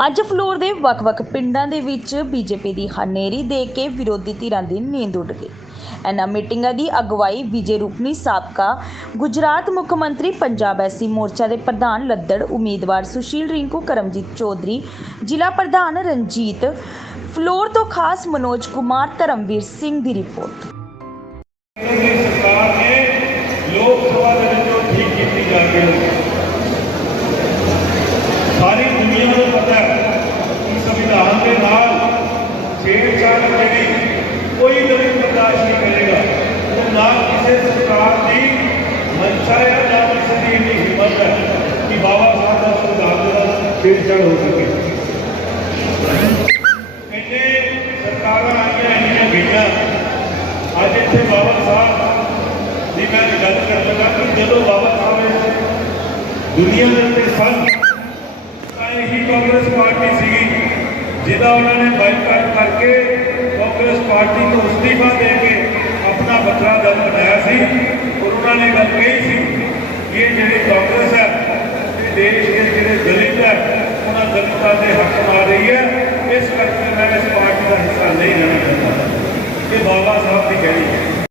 ਅੱਜ ਫਲੋਰ ਦੇ ਵੱਖ-ਵੱਖ ਪਿੰਡਾਂ ਦੇ ਵਿੱਚ ਬੀਜੇਪੀ ਦੀ ਹਨੇਰੀ ਦੇ ਕੇ ਵਿਰੋਧੀ ਧਿਰਾਂ ਦੀ ਨੀਂਦ ਉੱਡ ਗਈ। ਇਹਨਾਂ ਮੀਟਿੰਗਾਂ ਦੀ ਅਗਵਾਈ ਵਿਜੇ ਰੂਪਨੀ ਸਾਬਕਾ ਗੁਜਰਾਤ ਮੁੱਖ ਮੰਤਰੀ ਪੰਜਾਬ ਐਸੀ ਮੋਰਚਾ ਦੇ ਪ੍ਰਧਾਨ ਲੱਦੜ, ਉਮੀਦਵਾਰ ਸੁਸ਼ੀਲ ਰਿੰਕੂ, ਕਰਮਜੀਤ ਚੌਧਰੀ, ਜ਼ਿਲ੍ਹਾ ਪ੍ਰਧਾਨ ਰਣਜੀਤ, ਫਲੋਰ ਤੋਂ ਖਾਸ ਮਨੋਜ ਕੁਮਾਰ, ਧਰਮਵੀਰ ਸਿੰਘ ਦੀ ਰਿਪੋਰਟ ਦੀ ਸਰਕਾਰ ਨੇ ਲੋਕ ਸਭਾ ਦੇ ਵਿੱਚੋਂ ਠੀਕ ਕੀਤੀ ਜਾ ਕੇ ਸਾਰੀ ਦੁਨੀਆ ਨੂੰ ਪਤਾ ਹੈ ਕਿ ਸੰਵਿਧਾਨ ਦੇ ਨਾਲ ਛੇੜਛਾੜ ਜਿਹੜੀ ਕੋਈ ਦਲਿਤ ਬਰਦਾਸ਼ਤ ਨਹੀਂ ਕਰੇਗਾ ਉਹ ਨਾ ਕਿਸੇ ਸਰਕਾਰ ਦੀ ਮਨਸ਼ਾ ਹੈ ਨਾ ਕਿਸੇ ਦੀ ਇੰਨੀ ਹਿੰਮਤ ਹੈ ਕਿ ਬਾਬਾ ਸਾਹਿਬ ਦਾ ਸੰਵਿਧਾਨ ਦੇ ਨਾਲ ਛੇੜਛਾੜ ਹੋ ਸਕੇ ਇੰਨੇ ਸਰਕਾਰਾਂ ਆਈਆਂ ਇੰਨੀਆਂ ਗਈਆਂ ਅੱਜ ਇੱਥੇ ਬਾਬਾ ਸਾਹਿਬ ਦੀ ਮੈਂ ਗੱਲ ਕਰ ਲੱਗਾ ਕਿ ਜਦੋਂ ਬਾਬਾ ਸਾਹਿਬ ਇਸ ਦੁਨੀਆ ਦੇ ਉੱਤੇ ਸਨ ਤਾਂ ਇਹੀ ਕਾਂਗਰਸ ਪਾਰਟੀ ਸੀਗੀ ਜਿਹਦਾ ਉਹਨਾਂ ਨੇ ਬਾਈਕਾਟ ਕਰਕੇ ਕਾਂਗਰਸ ਪਾਰਟੀ ਨੂੰ ਅਸਤੀਫਾ ਦੇ ਕੇ ਆਪਣਾ ਵੱਖਰਾ ਦਲ ਬਣਾਇਆ ਸੀ, ਔਰ ਉਹਨਾਂ ਨੇ ਗੱਲ ਕਹੀ ਸੀ ਕਿ ਇਹ ਜਿਹੜੀ ਕਾਂਗਰਸ ਹੈ ਇਹ ਦੇਸ਼ ਦੇ ਜਿਹੜੇ ਦਲਿਤ ਹੈ, ਉਹਨਾਂ ਦਲਿਤਾਂ ਦੇ ਹੱਕ ਮਾਰ ਰਹੀ ਹੈ। ਇਸ ਕਰਕੇ ਮੈਂ ਇਸ ਪਾਰਟੀ ਦਾ ਹਿੱਸਾ ਨਹੀਂ ਰਹਿਣਾ ਚਾਹੁੰਦਾ। ਇਹ ਬਾਬਾ ਸਾਹਿਬ ਦੀ ਕਹਿਣੀ ਹੈ।